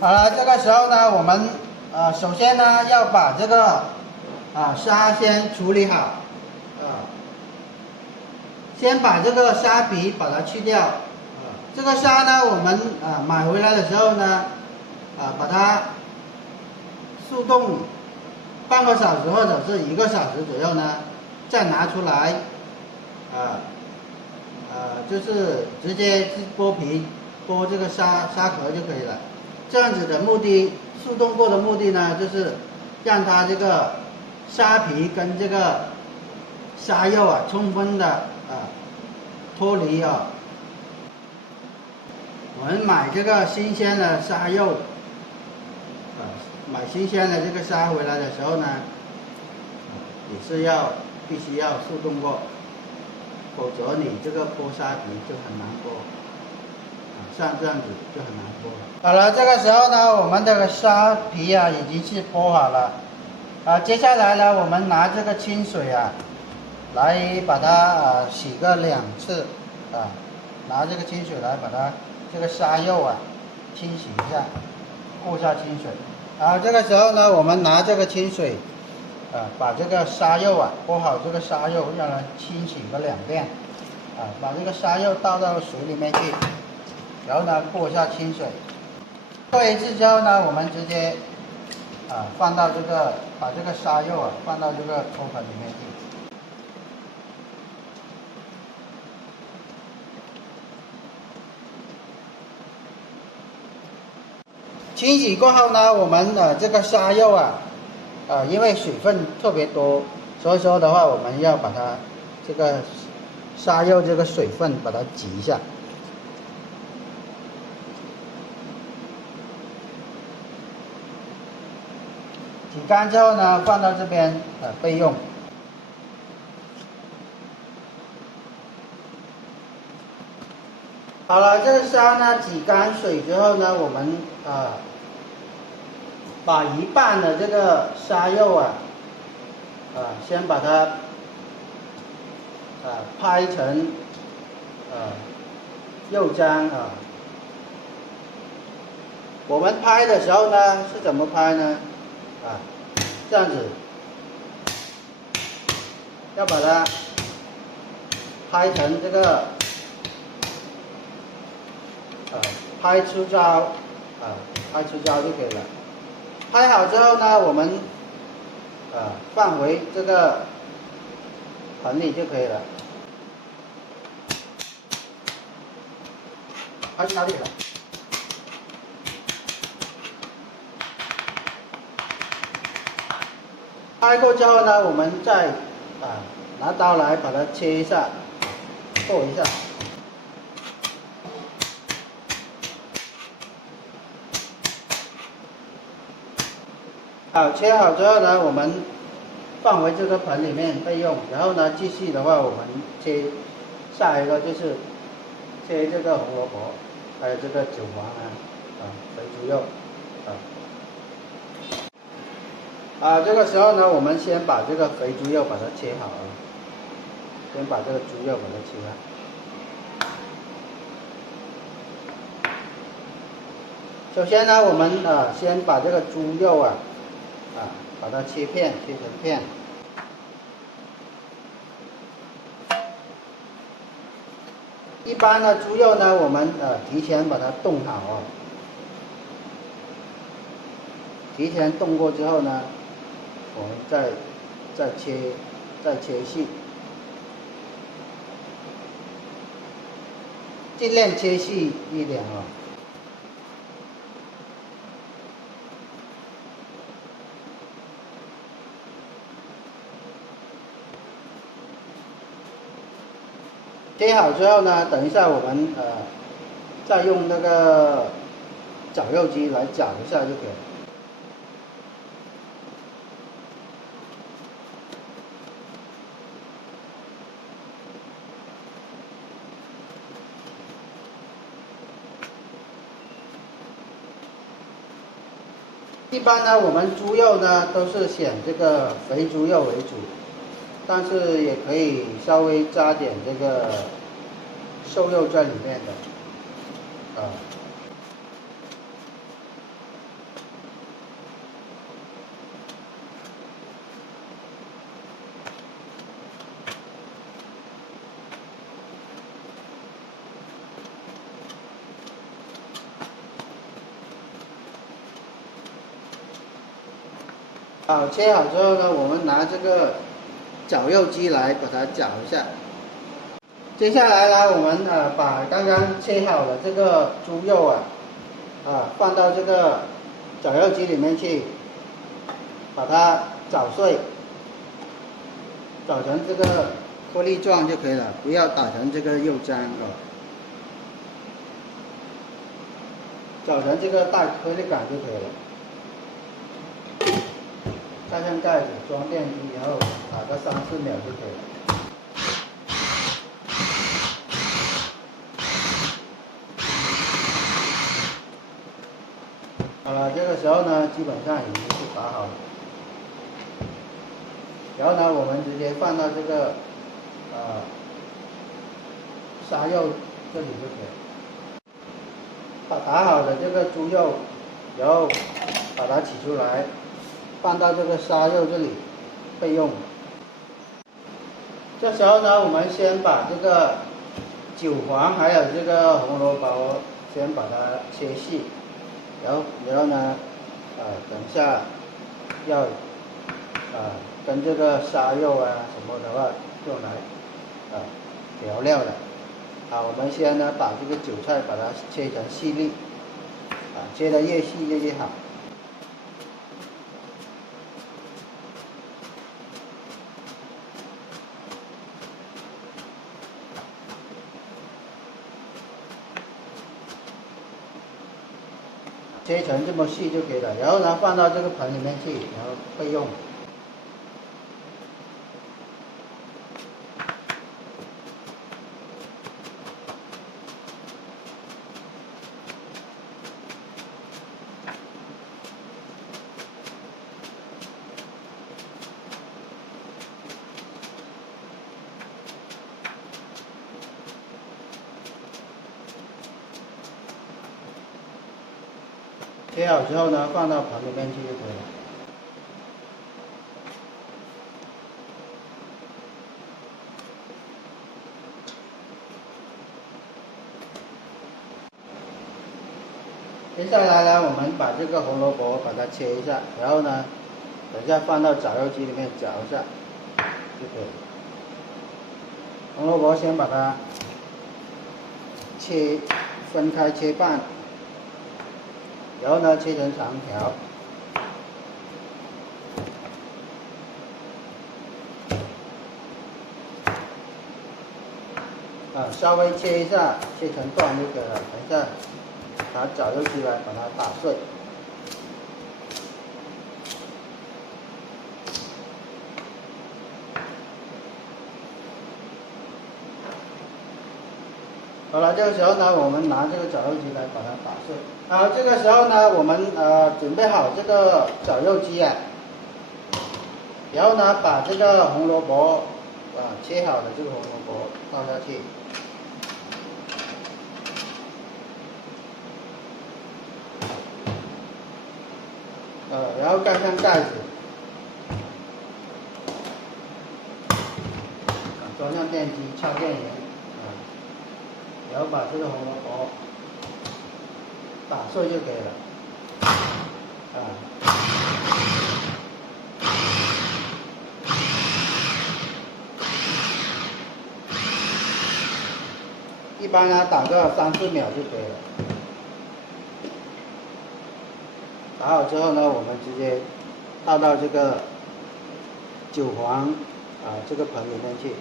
好了，這個時候呢，我們首先呢要把這個沙先處理好，先把這個沙皮把它去掉。這個沙呢，我們買回來的時候呢，把它速凍半個小時或者是1個小時左右呢，再拿出來，就是直接剝皮，剥這個沙殼就可以了。這樣子的目的，速凍過的目的呢，就是讓它這個沙皮跟這個沙釉充分的脫離我們買這個新鮮的沙釉，買新鮮的這個沙回來的時候呢，也是必須要速凍過，否則你這個剝沙皮就很難剝，像這樣子就很難剝。好了，這個時候呢，我們這個沙皮已經是剝好了，接下來呢，我們拿這個清水來把它洗個2次，拿這個清水來把它這個沙釉清洗一下，过下清水。然後這個時候呢，我們拿這個清水，把這個沙釉剥好这個沙釉，讓它清洗個2遍，把這個沙釉倒到水裡面去，然後呢過下清水。过一次之後呢，我們直接放到把這個沙釉放到這個抽盆裡面去。清洗過後呢，我們這個沙釉因為水分特別多，所以說的話，我們要把它這個沙釉這個水分把它擠一下。擠乾之後呢，放到這邊備用。好了，這個沙呢擠乾水之後呢，我們把一半的這個沙釉先把它拍成釉漿我們拍的時候呢是怎麼拍呢？這樣子，要把它拍成這個拍出膠拍出膠就可以了。拍好之後呢，我們放回這個盆裡就可以了。拍去哪裡了？拍過之後呢，我們再拿刀來把它切一下，剁一下。好，切好之後呢，我们放回这个盆里面备用。然后呢，继续的话，我们切下一个就是切这个红萝卜，还有这个韭黄肥猪肉这个时候呢，我们先把这个肥猪肉把它切好先把这个猪肉把它切好。首先呢，我们先把这个豬肉把它切片，切成片。一般的豬肉呢，我們提前把它凍好提前凍過之後呢，我們再切細，盡量切細一點切好之後呢，等一下我們再用那個絞肉機來絞一下就可以了。一般呢，我們豬肉呢都是選這個肥豬肉為主。但是也可以稍微加點這個瘦肉在裡面的，好，切好之後呢，我們拿這個絞肉機來把它絞一下。接下來呢，我們把剛剛切好的這個豬肉放到這個绞肉機裡面去，把它搗碎，捣成這個顆粒狀就可以了，不要打成這個肉漿哦。搅成這個大顆粒感就可以了。蓋上蓋子，裝電機，然後打個3-4秒就可以了。好了，這個時候呢，基本上已經是打好了。然後呢，我們直接放到这个沙肉這裡就可以了。把打好的這個豬肉，然後把它取出來，放到這個沙肉這裡備用。這時候呢，我們先把這個韭黃還有這個紅蘿蔔先把它切細，然後呢，等一下要跟這個沙肉什麼的話用來調料的。好，我們先呢把這個韭菜把它切成細粒，切得越細越好。切成這麼細就可以了，然後呢放到這個盆裡面去，然後備用。切好之後呢，放到盆裡面去就可以了。接下來呢，我們把這個紅蘿蔔把它切一下，然後呢，等一下放到絞肉機裡面攪一下就可以了。紅蘿蔔先把它分開切半。然後呢，切成長條，稍微切一下，切成段就可以了。等一下，拿绞肉機來把它打碎。好了，這個時候呢，我們拿這個绞肉機來把它打碎。好，這個時候呢，我們準備好這個绞肉機然後呢，把這個紅蘿蔔切好的這個紅蘿蔔倒下去，然後蓋上蓋子，裝上電機，插電源，然後把這個紅蘿蔔打碎就可以了。一般呢，打個3-4秒就可以了。打好之後呢，我們直接倒到這個韭黃這個盆裡面去。